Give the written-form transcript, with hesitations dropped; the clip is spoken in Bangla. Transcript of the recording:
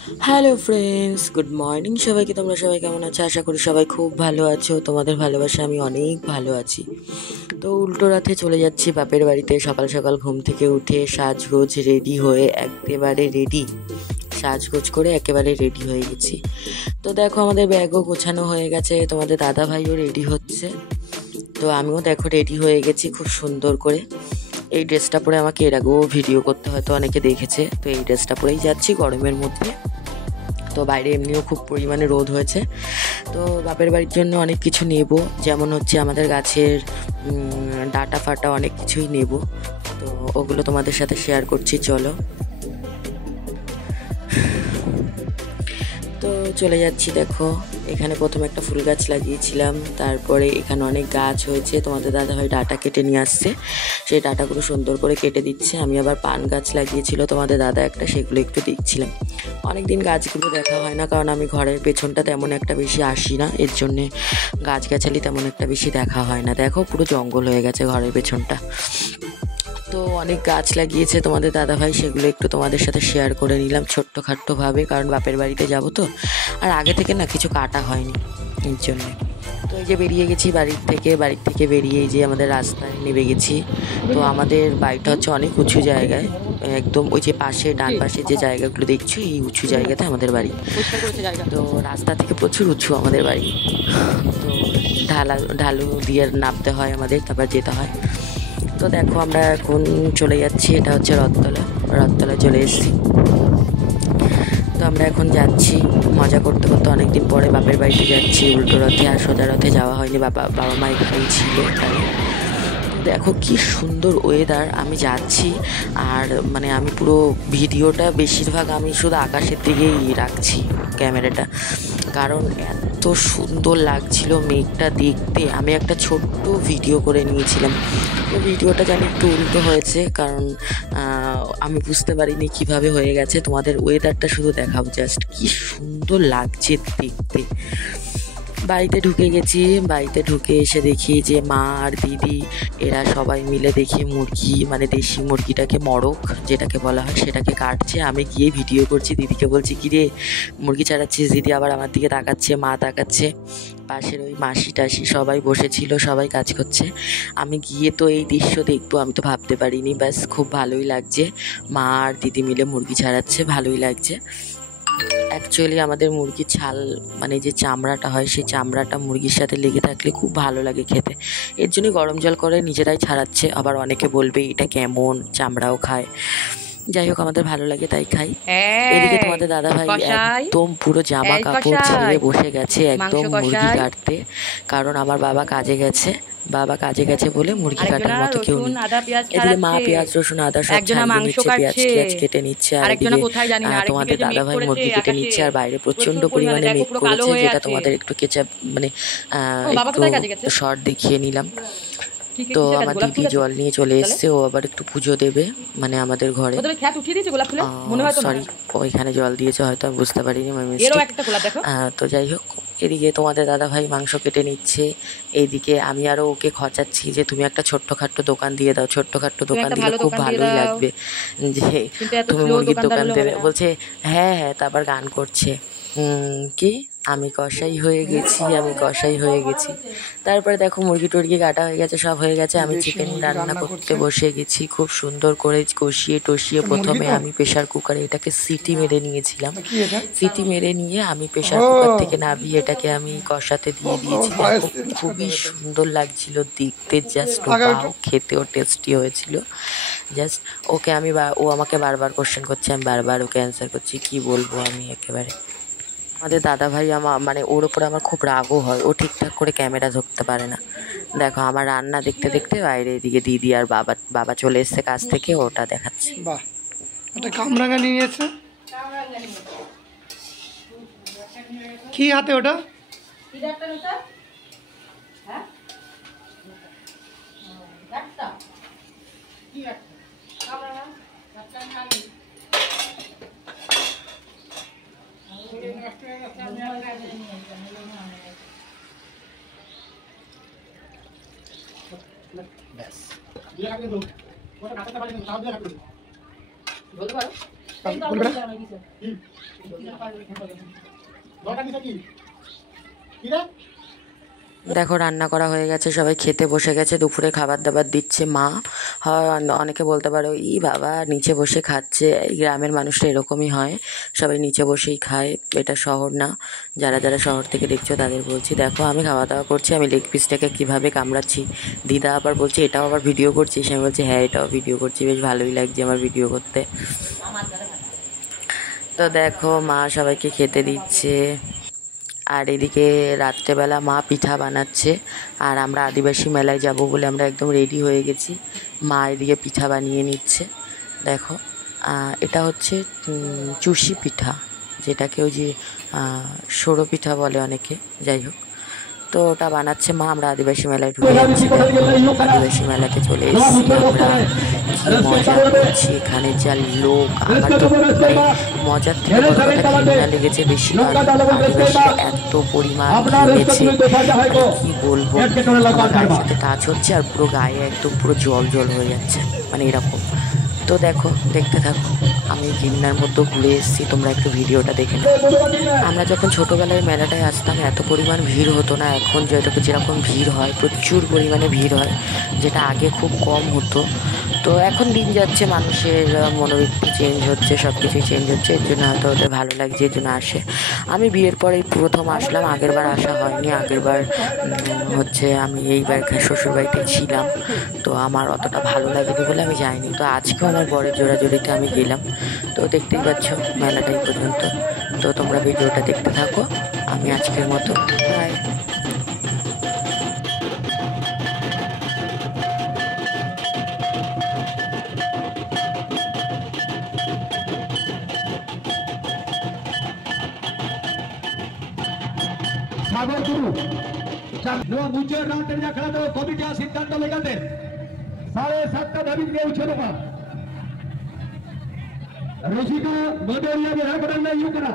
হ্যালো ফ্রেন্ডস, গুড মর্নিং সবাইকে। তোমরা সবাই কেমন আছো? আশা করি সবাই খুব ভালো আছো। তোমাদের ভালোবাসা আমি অনেক ভালো আছি। তো উল্টো রাতে চলে যাচ্ছি বাপের বাড়িতে। সকাল সকাল ঘুম থেকে উঠে সাজগোজ রেডি হয়ে একেবারে রেডি, সাজগোজ করে একেবারে রেডি হয়ে গেছি। তো দেখো আমাদের ব্যাগও গোছানো হয়ে গেছে, তোমাদের দাদা ভাইও রেডি হচ্ছে। তো আমিও দেখো রেডি হয়ে গেছি খুব সুন্দর করে। এই ড্রেসটা পরে আমাকে এর আগেও ভিডিও করতে হয়তো অনেকে দেখেছে। তো এই ড্রেসটা পরেই যাচ্ছি গরমের মধ্যে। তো বাইরে এমনিও খুব পরিমাণে রোদ হয়েছে। তো বাপের বাড়ির জন্য অনেক কিছু নেব, যেমন হচ্ছে আমাদের গাছের ডাটা ফাটা অনেক কিছুই নেব। তো ওগুলো তোমাদের সাথে শেয়ার করছি, চলো। তো চলে যাচ্ছি। দেখো এখানে প্রথমে একটা ফুল গাছ লাগিয়েছিলাম, তারপরে এখানে অনেক গাছ হয়েছে। তোমাদের দাদাভাই ডাটা কেটে নিয়ে আসছে, সেই ডাটাগুলো সুন্দর করে কেটে দিচ্ছে। আমি আবার পান গাছ লাগিয়েছিল তোমাদের দাদা একটা, সেগুলো একটু দেখছিলাম। অনেক দিন গাছগুলো দেখা হয় না, কারণ আমি ঘরের পেছনটা তেমন একটা বেশি আসি না, এর জন্যে গাছগাছালি তেমন একটা বেশি দেখা হয় না। দেখো পুরো জঙ্গল হয়ে গেছে ঘরের পেছনটা। তো অনেক গাছ লাগিয়েছে তোমাদের দাদাভাই, সেগুলো একটু তোমাদের সাথে শেয়ার করে নিলাম ছোট্টখাট্টোভাবে, কারণ বাপের বাড়িতে যাব তো। আর আগে থেকে না কিছু কাটা হয়নি, এর জন্যে। তো এই যে বেরিয়ে গেছি বাড়ির থেকে বেরিয়ে এই যে আমাদের রাস্তায় নেমে গেছি। তো আমাদের বাড়িটা হচ্ছে অনেক উঁচু জায়গায়, একদম ওই যে পাশে ডান পাশে যে জায়গাগুলো দেখছো, এই উঁচু জায়গাতে আমাদের বাড়ি। তো রাস্তা থেকে প্রচুর উঁচু আমাদের বাড়ি। তো ঢালু দিয়ে নামতে হয় আমাদের, তারপর যেতে হয়। তো দেখো আমরা এখন চলে যাচ্ছি, এটা হচ্ছে রথতলায় চলে এসেছি। তো আমরা এখন যাচ্ছি মজা করতে করতে, অনেকদিন পরে বাপের বাড়িতে যাচ্ছি উল্টো রথে। আর সোজা রথে যাওয়া হয়নি, বাবা মা এখানেই ছিল তাই। দেখো কি সুন্দর ওয়েদার, আমি যাচ্ছি আর মানে আমি পুরো ভিডিওটা বেশিরভাগ আমি শুধু আকাশের দিকেই রাখছি ক্যামেরাটা, কারণ এত সুন্দর লাগছিল মেঘটা দেখতে। আমি একটা ছোট্ট ভিডিও করে নিয়েছিলাম, তো ভিডিওটা জানি একটু উল্টো হয়েছে, কারণ আমি বুঝতে পারিনি কিভাবে হয়ে গেছে। তোমাদের ওয়েদারটা শুধু দেখাবো, জাস্ট কি সুন্দর লাগছে দেখতে। বাড়িতে ঢুকে গেছি, বাড়িতে ঢুকে এসে দেখি যে মা আর দিদি এরা সবাই মিলে দেখি মুরগি, মানে দেশি মুরগিটাকে মড়ক যেটাকে বলা হয় সেটাকে কাটছে। আমি গিয়ে ভিডিও করছি, দিদিকে বলছি কি রে মুরগি ছাড়াচ্ছিস? দিদি আবার আমার দিকে তাকাচ্ছে, মা তাকাচ্ছে, পাশের ওই মাসি টাসি সবাই বসেছিল, সবাই কাজ করছে। আমি গিয়ে তো এই দৃশ্য দেখবো আমি তো ভাবতে পারিনি। ব্যাস খুব ভালোই লাগছে, মা আর দিদি মিলে মুরগি ছাড়াচ্ছে, ভালোই লাগছে। অ্যাকচুয়ালি আমাদের মুরগির ছাল, মানে যে চামড়াটা হয়, সেই চামড়াটা মুরগির সাথে লেগে থাকলে খুব ভালো লাগে খেতে। এর জন্যই গরম জল করে নিজেরাই ছাড়াচ্ছে। আবার অনেকে বলবে এটা কেমন, চামড়াও খায়। যাই হোক আমাদের ভালো লাগে তাই খাই। এদিকে তোমাদের দাদাভাই একদম পুরো জামা কাপড় ছেড়ে বসে গেছে একদম মুরগি কাটতে, কারণ আমার বাবা কাজে গেছে বলে মুরগি কাটার মতো কেউ নেই। এদিকে মা পেঁয়াজ রসুন আদা সব ছাড়িয়ে নিচ্ছে, পেঁয়াজ কেটে নিচ্ছে, আর এদিকে তোমাদের দাদাভাই মুরগি কেটে নিচ্ছে। আর বাইরে প্রচন্ড পরিমাণে মেঘ করেছে, যেটা তোমাদের একটু মানে একটু শর্ট দেখিয়ে নিলাম। তো আমার দিদি জল নিয়ে চলে এসছে, ও আবার একটু পুজো দেবে মানে আমাদের ঘরে। সরি, ওইখানে জল দিয়েছে হয়তো, আমি বুঝতে পারিনি। তো যাই হোক, এদিকে তোমাদের দাদাভাই মাংস কেটে নিচ্ছে, এইদিকে আমি আরও ওকে খচাচ্ছি যে তুমি একটা ছোট্টখাট্টো দোকান দিয়ে দাও, ছোট্টখাট্টো দোকান দিলে খুব ভালোই লাগবে, যে তুমি মুরগির দোকান দেবে। বলছে হ্যাঁ হ্যাঁ, তারপর গান করছে কি আমি কষাই হয়ে গেছি। তারপরে দেখো মুরগি টুরগি কাটা হয়ে গেছে, সব হয়ে গেছে। আমি চিকেন রান্না করতে বসে গেছি, খুব সুন্দর করে কষিয়ে টষিয়ে প্রথমে আমি প্রেশার কুকারে এটাকে সিটি মেরে নিয়েছিলাম। সিটি মেরে নিয়ে আমি প্রেশার কুকার থেকে নামিয়ে এটাকে আমি কষাতে দিয়ে দিয়েছি। দেখো খুবই সুন্দর লাগছিল দেখতে, জাস্ট খেতেও টেস্টি হয়েছিল। জাস্ট ওকে আমি ও আমাকে বারবার কোশ্চেন করছে, আমি বারবার ওকে অ্যান্সার করছি, কি বলবো আমি একেবারে। আমাদের দাদাভাই মানে ওর ওপরে আমার খুব রাগও হয়, ও ঠিকঠাক করে ক্যামেরা ধরতে পারে না। দেখো আমার রান্না দেখতে দেখতে বাইরে এদিকে দিদি আর বাবা চলে এসছে কাছ থেকে, ওটা দেখাচ্ছে। বাহ, একটা কামরাঙা নিয়েছে, কি হাতে ওটা? ব্যাস বলতে পারো। বলবে না? দেখো রান্না করা হয়ে গেছে, সবাই খেতে বসে গেছে, দুপুরে খাবার দাবার দিচ্ছে মা। হয় অনেকে বলতে পারো ই বাবা নিচে বসে খাচ্ছে, এই গ্রামের মানুষটা এরকমই হয়, সবাই নিচে বসেই খায়, এটা শহর না। যারা যারা শহর থেকে দেখছো তাদের বলছি, দেখো আমি খাওয়া দাওয়া করছি, আমি লেগ পিসটাকে কীভাবে কামড়াচ্ছি। দিদা আবার বলছে এটাও আবার ভিডিও করছিস, আমি বলছি হ্যাঁ এটাও ভিডিও করছি, বেশ ভালোই লাগছে আমার ভিডিও করতে। তো দেখো মা সবাইকে খেতে দিচ্ছে, আর এদিকে রাত্রেবেলা মা পিঠা বানাচ্ছে, আর আমরা আদিবাসী মেলায় যাব বলে আমরা একদম রেডি হয়ে গেছি। মা এদিকে পিঠা বানিয়ে নিচ্ছে। দেখো এটা হচ্ছে চুষি পিঠা, যেটাকে ওই যে সরো পিঠা বলে অনেকে, যাই হোক। তো ওটা বানাচ্ছে মা। আমরা আদিবাসী মেলায় ঢুকে যাচ্ছি, আদিবাসী মেলাতে চলে এসেছি আমরা। কি মজা করছি এখানে, যা লোক! আমার তো মানে মজার থেকে বড় কথা ঘৃণা লেগেছে বেশি, কারণ আদিবাসীরা এত পরিমাণ ঘিরেছে, মানে কি বলবো। আমার গায়ের সাথে টাচ হচ্ছে আর পুরো গায়ে একদম পুরো জল জল হয়ে যাচ্ছে, মানে এরকম। তো দেখো, দেখতে থাকো, আমি গিন্নার মধ্যে ঘুরে এসেছি, তোমরা একটু ভিডিওটা দেখে নাও। আমরা যখন ছোটোবেলায় মেলাটায় আসতাম এত পরিমাণ ভিড় হতো না, এখন যেরকম ভিড় হয়, প্রচুর পরিমাণে ভিড় হয়, যেটা আগে খুব কম হতো। তো এখন দিন যাচ্ছে, মানুষের মনোবৃত্তি চেঞ্জ হচ্ছে, সব কিছুই চেঞ্জ হচ্ছে, এর জন্য হয়তো ওদের ভালো লাগছে, এর জন্য আসে। আমি বিয়ের পরেই প্রথম আসলাম, আগের বার আসা হয়নি। আগের বার হচ্ছে আমি এইবার শ্বশুরবাড়িতে ছিলাম, তো আমার অতটা ভালো লাগেনি বলে আমি যাইনি। তো আজকেও আমার বরের জোড়াজোড়িতে আমি গেলাম। তো দেখতেই পাচ্ছ মেলাটাই পর্যন্ত। তো তোমরা ভিডিওটা দেখতে থাকো, আমি আজকের মতো বাই। সাগর গুরু নয়া মুঝে রাতের খেলা তো কমিটি সিদ্ধান্ত লেগাতে 7:30 দাবি দিয়ে উঠে রসিকা মধ্যে বিহার করেন না ইউ করা